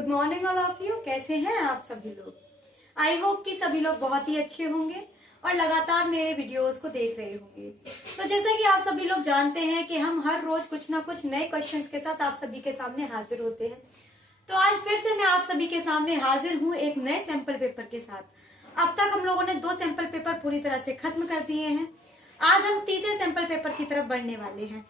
Good morning all of you. कैसे हैं आप सभी लोग? आई होप कि सभी लोग बहुत ही अच्छे होंगे और लगातार मेरे वीडियोस को देख रहे होंगे। तो जैसा कि आप सभी लोग जानते हैं कि हम हर रोज कुछ ना कुछ नए क्वेश्चंस के साथ आप सभी के सामने हाजिर होते हैं। तो आज फिर से मैं आप सभी के सामने हाजिर हूँ एक नए सैंपल पेपर के साथ। अब तक हम लोगों ने 2 सैंपल पेपर पूरी तरह से खत्म कर दिए हैं। आज हम तीसरे सैंपल पेपर की तरफ बढ़ने वाले हैं।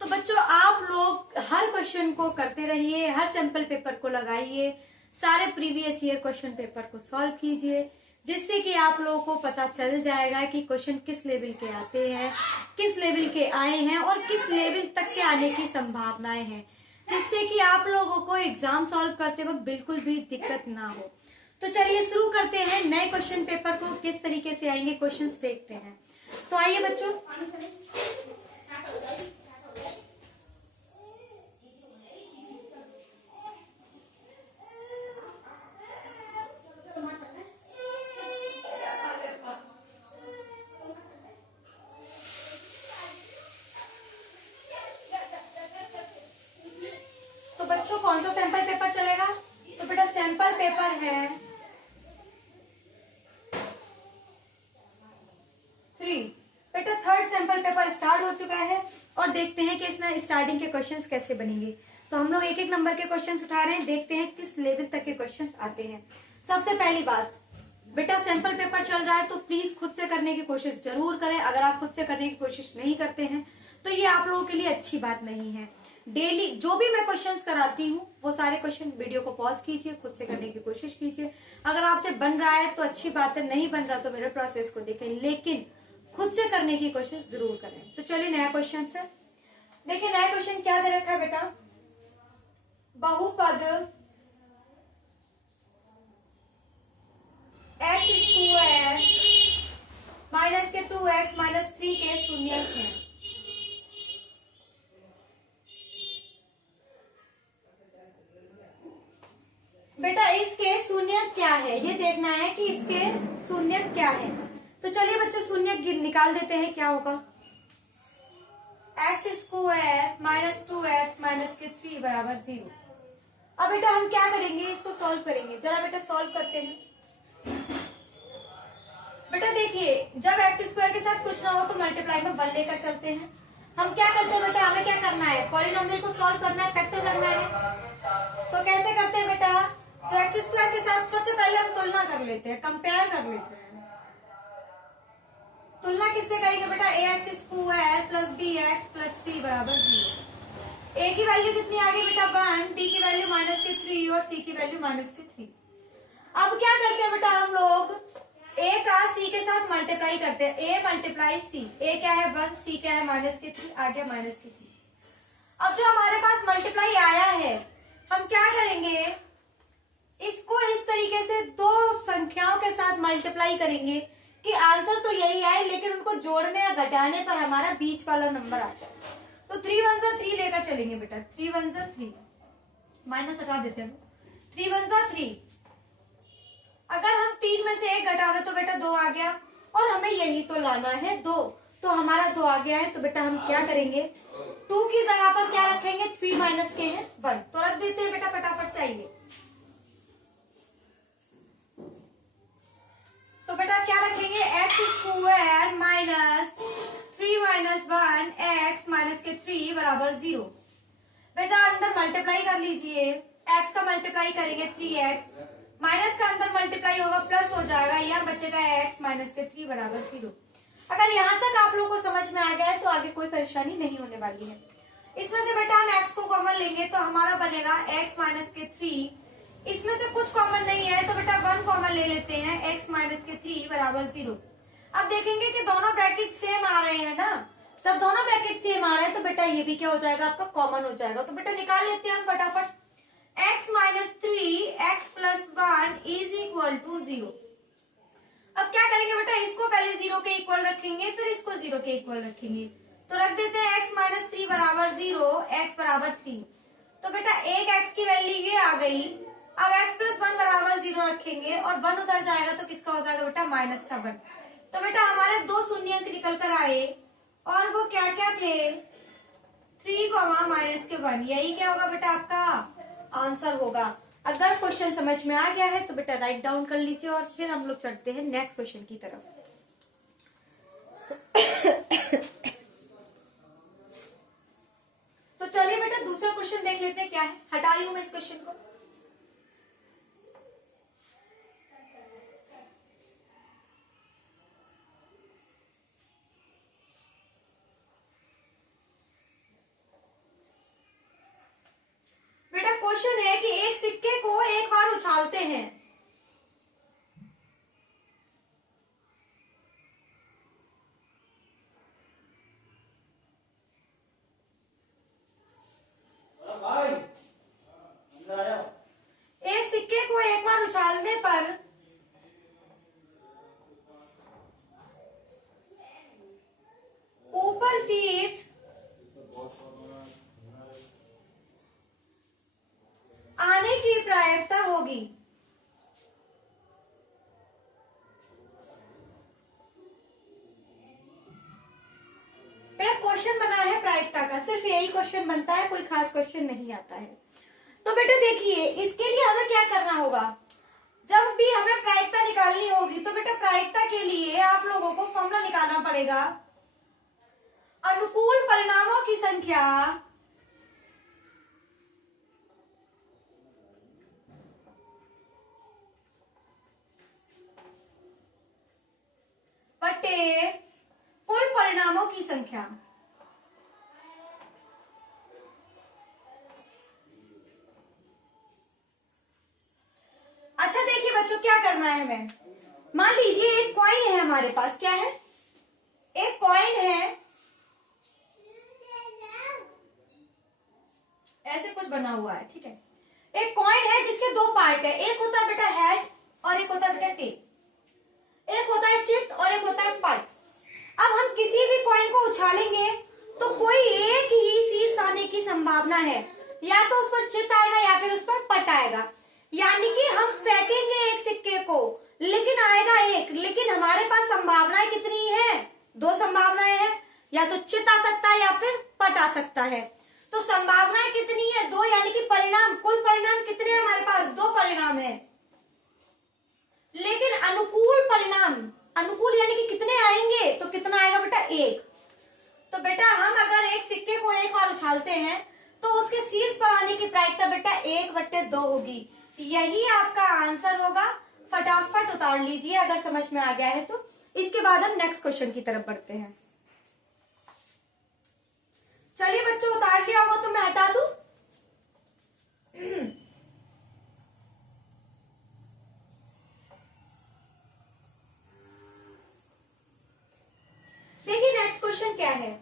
तो बच्चों, आप लोग हर क्वेश्चन को करते रहिए, हर सैंपल पेपर को लगाइए, सारे प्रीवियस ईयर क्वेश्चन पेपर को सॉल्व कीजिए, जिससे कि आप लोगों को पता चल जाएगा कि क्वेश्चन किस लेवल के आते हैं, किस लेवल के आए हैं और किस लेवल तक के आने की संभावनाएं हैं, जिससे कि आप लोगों को एग्जाम सॉल्व करते वक्त बिल्कुल भी दिक्कत ना हो। तो चलिए शुरू करते हैं। नए क्वेश्चन पेपर को किस तरीके से आएंगे क्वेश्चंस देखते हैं। तो आइए बच्चों, तो बच्चों कौन सा सैंपल पेपर चलेगा? तो बेटा सैंपल पेपर है 3। बेटा थर्ड सैंपल पेपर स्टार्ट हो चुका है और देखते हैं कि इसमें स्टार्टिंग के क्वेश्चंस कैसे बनेंगे। तो हम लोग एक एक नंबर के क्वेश्चंस उठा रहे हैं, देखते हैं किस लेवल तक के क्वेश्चंस आते हैं। सबसे पहली बात, बेटा सैंपल पेपर चल रहा है तो प्लीज खुद से करने की कोशिश जरूर करें। अगर आप खुद से करने की कोशिश नहीं करते हैं तो ये आप लोगों के लिए अच्छी बात नहीं है। डेली जो भी मैं क्वेश्चंस कराती हूँ वो सारे क्वेश्चन वीडियो को पॉज कीजिए, खुद से करने की कोशिश कीजिए। अगर आपसे बन रहा है तो अच्छी बात है, नहीं बन रहा तो मेरे प्रोसेस को देखें, लेकिन खुद से करने की कोशिश जरूर करें। तो चलिए नया क्वेश्चन से देखिए। नया क्वेश्चन क्या दे रखा है बेटा? बहुपद x स्क्वायर माइनस के 2x माइनस 3 के शून्यक है। बेटा इसके शून्यक क्या है ये देखना है कि इसके शून्यक क्या है। तो चलिए बच्चों शून्यक निकाल देते हैं। क्या होगा? x square minus 2x minus के 3 बराबर 0। अब बेटा हम क्या करेंगे, इसको सॉल्व करेंगे। जरा बेटा सॉल्व करते हैं। बेटा देखिए, जब एक्स स्क्वायर के साथ कुछ ना हो तो मल्टीप्लाई में 1 लेकर चलते हैं। हम क्या करते हैं बेटा, हमें क्या करना है, पॉलिनोमियल को सॉल्व करना है, फैक्टर करना है। तो कैसे करते हैं बेटा? जो एक्स स्क्वायर के साथ सबसे पहले हम तुलना कर लेते हैं, कंपेयर कर लेते हैं। तुलना किससे करेंगे बेटा? A X square plus B X plus C बराबर 0। ए की वैल्यू कितनी आ गई बेटा? 1, बी की वैल्यू माइनस के 3 और सी की वैल्यू माइनस के 3। अब क्या करते हैं बेटा, हम लोग ए का सी के साथ मल्टीप्लाई करते हैं। ए मल्टीप्लाई सी, ए क्या है 1, सी क्या है माइनस के 3, आ गया माइनस के 3। अब जो हमारे पास मल्टीप्लाई आया है, हम क्या करेंगे, इसको इस तरीके से 2 संख्याओं के साथ मल्टीप्लाई करेंगे कि आंसर तो यही आए, लेकिन उनको जोड़ने या घटाने पर हमारा बीच वाला नंबर आ जाए। तो 3 1 3 लेकर चलेंगे बेटा। 3 1 3, माइनस हटा देते हैं। 3 1 3, अगर हम 3 में से 1 घटा दे तो बेटा 2 आ गया, और हमें यही तो लाना है 2। तो हमारा 2 आ गया है। तो बेटा हम क्या करेंगे, 2 की जगह पर क्या रखेंगे, 3 माइनस के हैं 1, तो रख देते हैं बेटा फटाफट से। आइए तो बेटा क्या रखेंगे, x square minus 3 minus 1 x minus के 3 बराबर 0। बेटा अंदर मल्टीप्लाई कर लीजिए, एक्स का मल्टीप्लाई करेंगे 3x, माइनस का अंदर मल्टीप्लाई होगा प्लस हो जाएगा, यहाँ बचेगा x माइनस के 3 बराबर 0। अगर यहाँ तक आप लोग को समझ में आ गया है तो आगे कोई परेशानी नहीं होने वाली है। इसमें से बेटा हम x को कॉमन लेंगे तो हमारा बनेगा x माइनस के 3। इसमें से कुछ कॉमन नहीं है तो बेटा 1 कॉमन ले लेते हैं, x माइनस के 3 बराबर 0। अब देखेंगे कि दोनों ब्रैकेट सेम आ रहे हैं ना। जब दोनों ब्रैकेट सेम आ रहे हैं तो बेटा ये भी क्या हो जाएगा, आपका कॉमन हो जाएगा। तो बेटा निकाल लेते हैं हम फटाफट। x minus 3 x plus 1 is equal to 0। अब क्या करेंगे बेटा, इसको पहले 0 के इक्वल रखेंगे, फिर इसको 0 के इक्वल रखेंगे। तो रख देते हैं x माइनस 3 बराबर 0, x बराबर 3। तो बेटा एक x की वैल्यू ये आ गई। अब x प्लस 1 बराबर 0 रखेंगे और 1 उधर जाएगा तो किसका हो जाएगा बेटा, माइनस का 1। तो बेटा हमारे 2 शून्यंक निकल कर आए और वो क्या क्या थे, 3 माइनस के 1। यही क्या होगा बेटा आपका आंसर होगा। अगर क्वेश्चन समझ में आ गया है तो बेटा राइट डाउन कर लीजिए और फिर हम लोग चढ़ते हैं नेक्स्ट क्वेश्चन की तरफ। तो चलिए बेटा दूसरा क्वेश्चन देख लेते हैं क्या है। हटा रही हूं मैं इस क्वेश्चन को। बेटा क्वेश्चन है कि एक सिक्के को एक बार उछालते हैं, एक सिक्के को एक बार उछालने पर ऊपर शीर्ष आने की प्रायिकता होगी। बेटा क्वेश्चन बना है प्रायिकता का, सिर्फ यही क्वेश्चन बनता है, कोई खास क्वेश्चन नहीं आता है। तो बेटा देखिए इसके लिए हमें क्या करना होगा, जब भी हमें प्रायिकता निकालनी होगी तो बेटा प्रायिकता के लिए आप लोगों को फॉर्मूला निकालना पड़ेगा, अनुकूल परिणामों की संख्या बटे कुल परिणामों की संख्या। अच्छा देखिए बच्चों क्या करना है हमें, मान लीजिए एक कॉइन है हमारे पास, क्या है, एक कॉइन है, ऐसे कुछ बना हुआ है, ठीक है। एक कॉइन है जिसके दो पार्ट है, एक होता है बेटा हेड और एक होता है बेटा टेल, एक होता है चित्त और एक होता है पट। अब हम किसी भी कॉइन को उछालेंगे तो कोई एक ही शीर्ष आने की संभावना है, या तो उस पर चित्त आएगा या फिर उस पर पट आएगा। यानी कि हम फेंकेंगे एक सिक्के को लेकिन आएगा एक, लेकिन हमारे पास संभावनाएं कितनी है, दो संभावनाएं हैं, या तो चित्त आ सकता है या फिर पट आ सकता है। तो संभावनाएं कितनी है, दो, यानी कि परिणाम, कुल परिणाम कितने हैं हमारे पास, दो परिणाम है। लेकिन अनुकूल परिणाम, अनुकूल यानी कि कितने आएंगे, तो कितना आएगा बेटा, एक। तो बेटा हम अगर एक सिक्के को एक बार उछालते हैं तो उसके शीर्ष पर आने की प्रायिकता बेटा 1/2 होगी। यही आपका आंसर होगा। फटाफट उतार लीजिए अगर समझ में आ गया है तो। इसके बाद हम नेक्स्ट क्वेश्चन की तरफ बढ़ते हैं। चलिए बच्चों उतार लिया होगा तो मैं हटा दूं। देखिए नेक्स्ट क्वेश्चन क्या है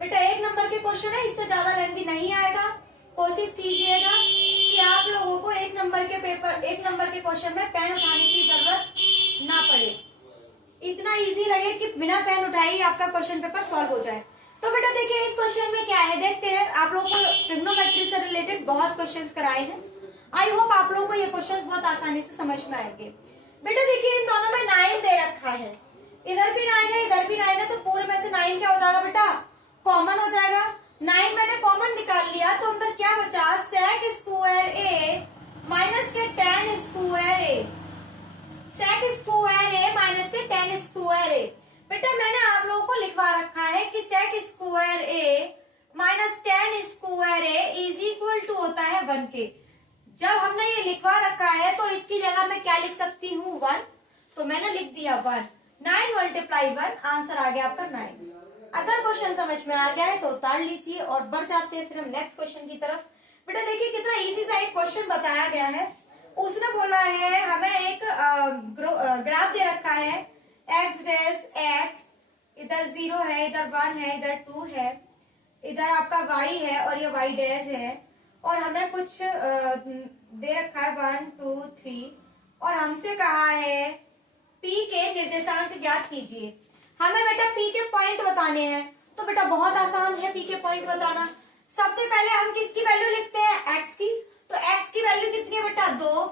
बेटा, 1 नंबर के क्वेश्चन है, इससे ज्यादा लेंथी नहीं आएगा। कोशिश कीजिएगा कि आप लोगों को 1 नंबर के पेपर, 1 नंबर के क्वेश्चन में पेन उठाने की जरूरत ना पड़े, इतना इजी लगे कि बिना पेन उठाए ही आपका क्वेश्चन पेपर सॉल्व हो जाए। तो बेटा देखिए इस क्वेश्चन में क्या है, देखते हैं। आप लोगों को ट्रिग्नोमेट्री से रिलेटेड बहुत क्वेश्चंस कराए हैं, आई होप आप लोगों को ये क्वेश्चंस बहुत आसानी से समझ में आएंगे। बेटा देखिए इन दोनों में 9 दे रखा है, इधर भी 9 है इधर भी 9 है, तो पूरे में से 9 क्या हो जाएगा बेटा, कॉमन हो जाएगा। 9 मैंने कॉमन निकाल लिया तो अंदर क्या बचा, sec स्क्वायर ए माइनस के tan square A, sec square A minus के tan स्क्वायर ए। बेटा मैंने आप लोगों को लिखवा रखा है कि sec square A minus tan square A is equal to होता है 1 के। जब हमने ये लिखवा रखा है तो इसकी जगह मैं क्या लिख सकती हूँ, 1, तो मैंने लिख दिया 1। 9 × 1 आंसर आ गया आपका 9। अगर क्वेश्चन समझ में आ गया है तो उतार लीजिए और बढ़ जाते हैं फिर हम नेक्स्ट क्वेश्चन की तरफ। बेटा देखिए कितना इजी सा एक क्वेश्चन बताया गया है। उसने बोला है हमें एक ग्राफ दे रखा है, x डैश x, इधर 0 है, इधर 1 है, इधर 2 है, इधर आपका y है और ये y डैश है, और हमें कुछ दे रखा है 1 2 3, और हमसे कहा है p के निर्देशांक ज्ञात कीजिए। हमें बेटा p के पॉइंट बताने हैं, तो बेटा बहुत आसान है p के पॉइंट बताना। सबसे पहले हम किसकी वैल्यू लिखते हैं, x की, तो x की वैल्यू कितनी है बेटा 2,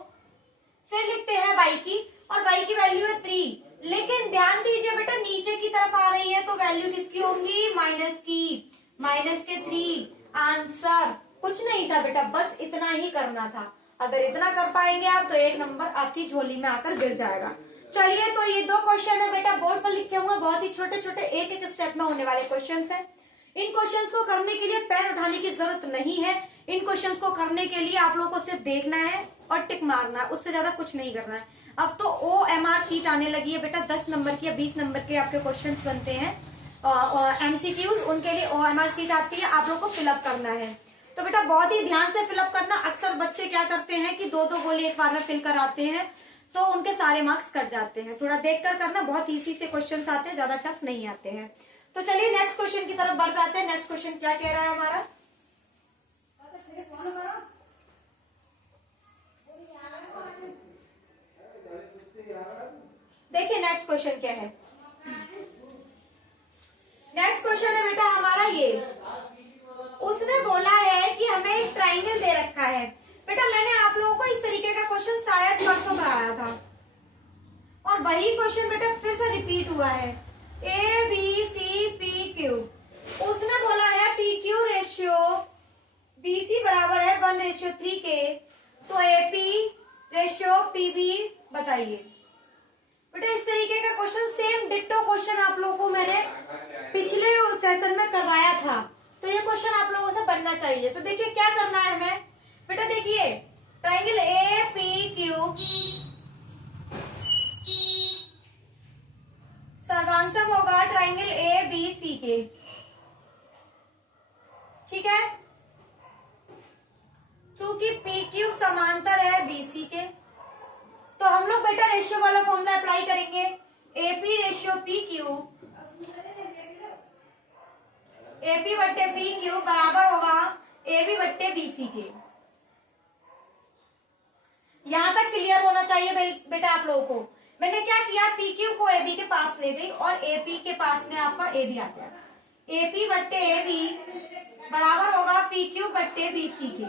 फिर लिखते हैं y की, और y की वैल्यू है 3। लेकिन ध्यान दीजिए बेटा नीचे की तरफ आ रही है तो वैल्यू किसकी होंगी, माइनस की, माइनस के 3 आंसर। कुछ नहीं था बेटा, बस इतना ही करना था। अगर इतना कर पाएंगे आप तो 1 नंबर आपकी झोली में आकर गिर जाएगा। चलिए, तो ये 2 क्वेश्चन है बेटा, बोर्ड पर लिखे हुए, बहुत ही छोटे छोटे एक एक स्टेप में होने वाले क्वेश्चंस हैं। इन क्वेश्चंस को करने के लिए पेन उठाने की जरूरत नहीं है। इन क्वेश्चंस को करने के लिए आप लोगों को सिर्फ देखना है और टिक मारना है, उससे ज्यादा कुछ नहीं करना है। अब तो OMR सीट आने लगी है बेटा, 10 नंबर की या 20 नंबर के आपके क्वेश्चन बनते हैं MCQs, उनके लिए OMR सीट आती है, आप लोग को फिलअप करना है। तो बेटा बहुत ही ध्यान से फिलअप करना। अक्सर बच्चे क्या करते हैं कि 2-2 गोली एक बार में फिल कर आते हैं, तो उनके सारे मार्क्स कट जाते हैं। थोड़ा देख कर करना, बहुत इजी से क्वेश्चन आते हैं, ज्यादा टफ नहीं आते हैं। तो चलिए नेक्स्ट क्वेश्चन की तरफ बढ़ जाते हैं। नेक्स्ट क्वेश्चन क्या कह रहा है हमारा, देखिए नेक्स्ट क्वेश्चन क्या है। नेक्स्ट क्वेश्चन है बेटा हमारा ये, उसने बोला है कि हमें एक ट्राइंगल दे रखा है। बेटा मैंने आप लोगों को इस तरीके का क्वेश्चन शायद परसों कराया था, और वही क्वेश्चन बेटा फिर से रिपीट हुआ है। ABCPQ, उसने बोला है PQ रेशियो BC बराबर है 1:3 के, तो AP रेशियो PB बताइए। बेटा इस तरीके का क्वेश्चन, सेम डिट्टो क्वेश्चन आप लोगों को मैंने पिछले सेशन में करवाया था, तो ये क्वेश्चन आप लोगों से बनना चाहिए। तो देखिए क्या करना है हमें बेटा, देखिए ट्राइंगल APQ सर्वांशम होगा ट्राइंगल ABC के, ठीक है। चूंकि PQ समांतर है BC के, तो हम लोग बेटा रेशियो वाला फॉर्मूला अप्लाई करेंगे। AP रेशियो PQ, AP बट्टे PQ बराबर होगा AB बट्टे BC के। यहां तक क्लियर होना चाहिए बेटा आप लोगों को। मैंने क्या किया, PQ को AB के पास ले गई और AP के पास में आपका AB आ गया। AP बट्टे AB बराबर होगा PQ बट्टे BC के।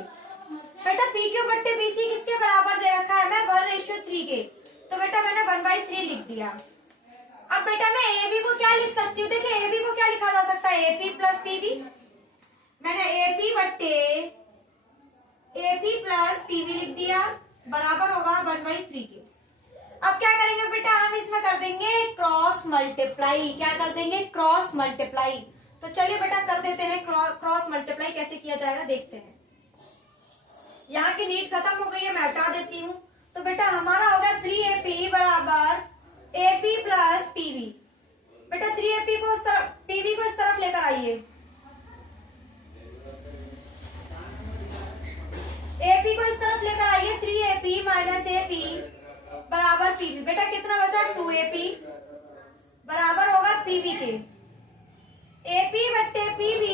बेटा PQ बट्टे BC किसके बराबर दे रखा है, मैं 1:3 के, तो बेटा मैंने 1/3 लिख दिया। अब बेटा मैं AB को क्या लिख सकती हूँ, देखिए AB को क्या लिखा जा सकता है, AP प्लस PB। मैंने AP बट्टे AP प्लस PB लिख दिया, बराबर होगा 1/3 के। अब क्या करेंगे बेटा, हम इसमें कर देंगे क्रॉस मल्टीप्लाई। क्या कर देंगे, क्रॉस मल्टीप्लाई। तो चलिए बेटा कर देते हैं क्रॉस मल्टीप्लाई, कैसे किया जाएगा देखते हैं। यहाँ की नीड खत्म हो गई है, मैं हटा देती हूँ। तो बेटा हमारा होगा 3AP बराबर AP प्लस PB। बेटा 3AP को इस तरफ, PB को इस तरफ लेकर आइए। AP को इस तरफ लेकर आइए, 3AP माइनस AP बराबर PB। बेटा कितना बचा, 2AP बराबर होगा PB के। AP बट्टे PB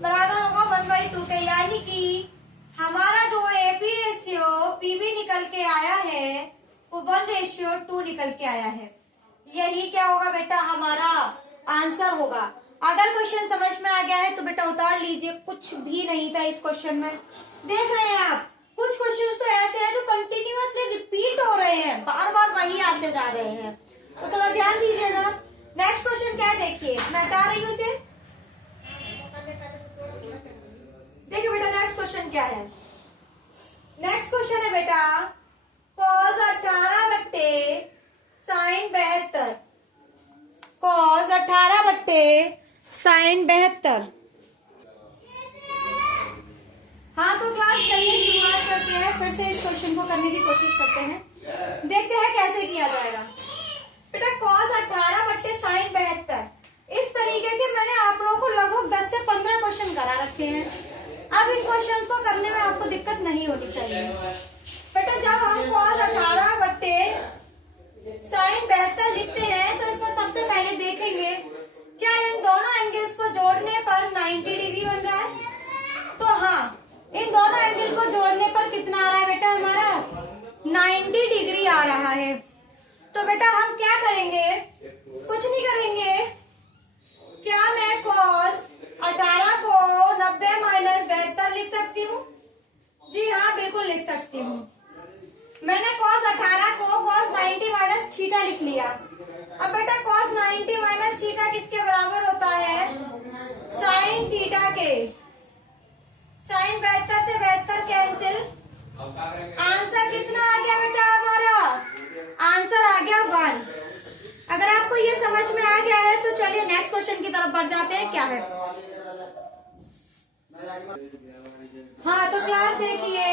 बराबर होगा 1/2 के, यानी कि हमारा जो AP रेशियो PB निकल के आया है वो 1:2 निकल के आया है। यही क्या होगा बेटा, हमारा आंसर होगा। अगर क्वेश्चन समझ में आ गया है तो बेटा उतार लीजिए, कुछ भी नहीं था इस क्वेश्चन में। देख रहे हैं आप, कुछ क्वेश्चंस तो ऐसे हैं जो कंटिन्यूअसली रिपीट हो रहे हैं, बार बार वही आते जा रहे हैं, तो थोड़ा ध्यान दीजिएगा। नेक्स्ट क्वेश्चन क्या है, देखिए मैं हटा रही हूँ इसे। देखिए बेटा नेक्स्ट क्वेश्चन क्या है। नेक्स्ट क्वेश्चन है बेटा cos 18 बट्टे sin 72। cos 18 बट्टे sin 72। हाँ तो क्लास चलिए शुरुआत करते हैं, फिर से इस क्वेश्चन को करने की कोशिश करते हैं, देखते हैं कैसे किया जाएगा। बेटा cos 18 बट्टे sin 72, इस तरीके के मैंने आप लोगों को लगभग 10 से 15 क्वेश्चन करा रखे हैं। अब इन क्वेश्चंस को करने में आपको दिक्कत नहीं होनी चाहिए। बेटा जब हम cos 18 बट्टे sin 72 लिखते हैं तो इसमें सबसे पहले देखेंगे क्या इन दोनों एंगल्स को जोड़ने पर 90 डिग्री बन रहा है। तो हाँ, इन दोनों एंगल को जोड़ने पर कितना आ रहा है बेटा, हमारा 90 डिग्री आ रहा है। तो बेटा हम क्या करेंगे, कुछ नहीं करेंगे। क्या मैं cos 18 को 90 माइनस 72 लिख सकती हूँ? जी हाँ बिल्कुल लिख सकती हूँ। मैंने cos 18 को cos 90 माइनस थीटा लिख लिया। अब बेटा cos 90 माइनस थीटा किसके बराबर होता है, sin थीटा के। 9 72 से 72 कैंसिल, आंसर कितना आ गया बेटा हमारा? आंसर आ गया 1। अगर आपको ये समझ में आ गया है तो चलिए नेक्स्ट क्वेश्चन की तरफ बढ़ जाते हैं। क्या है? हाँ तो क्लास देखिए,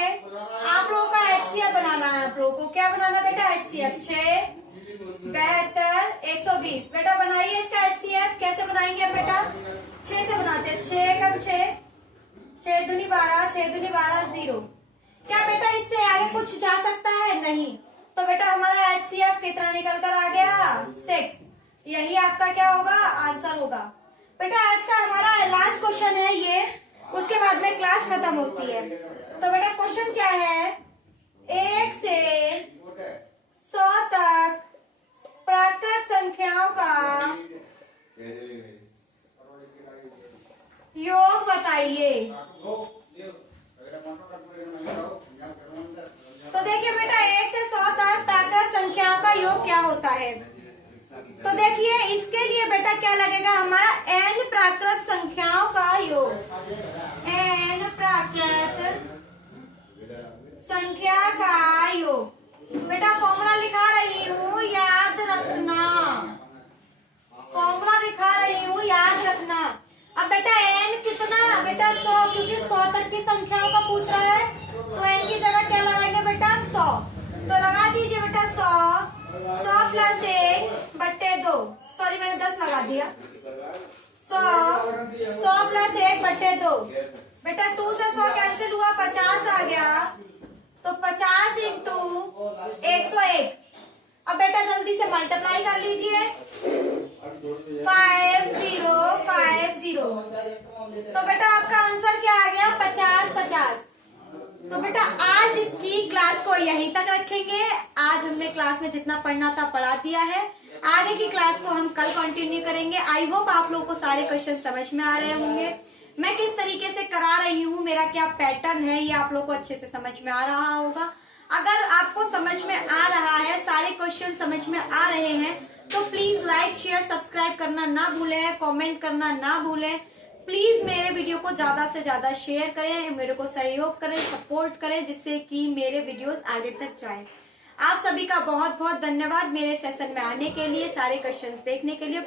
आप लोगों का HCF बनाना है। आप लोगों को क्या बनाना बेटा? HCF 6 72 120। बेटा बनाइए इसका HCF। कैसे बनाएंगे बेटा? 6 से बनाते हैं। 6 कम 6, 6 दूनी 12, 6 दूनी 12 0। क्या बेटा इससे आगे कुछ जा सकता है? नहीं। तो बेटा हमारा HCF कितना निकल कर आ गया? 6। यही आपका क्या होगा? आंसर होगा। बेटा आज का हमारा लास्ट क्वेश्चन है ये, उसके बाद में क्लास खत्म होती है। तो बेटा क्वेश्चन क्या है? 1 से 100 तक प्राकृत संख्याओं का योग बताइए। तो देखिए बेटा 1 से 100 तक प्राकृत संख्याओं का योग क्या होता है? तो देखिए इसके लिए बेटा क्या लगेगा हमारा? n प्राकृत संख्याओं का योग। n प्राकृत संख्या का योग। बेटा फॉर्मूला लिखा रही हूँ, याद रखना। फॉर्मूला लिखा रही हूँ, याद रखना। अब बेटा n कितना? बेटा 100, क्योंकि 100 तक की संख्याओं का पूछ रहा है तो n की जगह क्या लगाएंगे बेटा? 100। तो लगा दीजिए बेटा 100 प्लस 1 बट्टे 2। सॉरी मैंने 10 लगा दिया। 100 प्लस 1 बट्टे 2। बेटा 2 से 100 कैंसिल हुआ, 50 आ गया। तो 50 इंटू 101। अब बेटा जल्दी से मल्टीप्लाई कर लीजिए। 5050। तो बेटा आपका आंसर क्या आ गया? 50। तो बेटा आज की क्लास को यहीं तक रखेंगे। आज हमने क्लास में जितना पढ़ना था पढ़ा दिया है। आगे की क्लास को हम कल कंटिन्यू करेंगे। आई होप आप लोगों को सारे क्वेश्चन समझ में आ रहे होंगे। मैं किस तरीके से करा रही हूँ, मेरा क्या पैटर्न है, ये आप लोगों को अच्छे से समझ में आ रहा होगा। अगर आपको समझ में आ रहा है, सारे क्वेश्चन समझ में आ रहे हैं, तो प्लीज लाइक शेयर सब्सक्राइब करना ना भूलें, कमेंट करना ना भूलें। प्लीज मेरे वीडियो को ज्यादा से ज्यादा शेयर करें, मेरे को सहयोग करें, सपोर्ट करें, जिससे कि मेरे वीडियोस आगे तक जाएं। आप सभी का बहुत बहुत धन्यवाद मेरे सेशन में आने के लिए, सारे क्वेश्चंस देखने के लिए,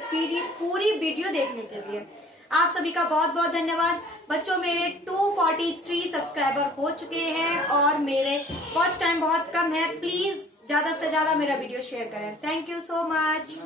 पूरी वीडियो देखने के लिए। आप सभी का बहुत बहुत धन्यवाद। बच्चों मेरे 243 सब्सक्राइबर हो चुके हैं और मेरे वॉच टाइम बहुत कम है। प्लीज ज्यादा से ज्यादा मेरा वीडियो शेयर करें। Thank you so much.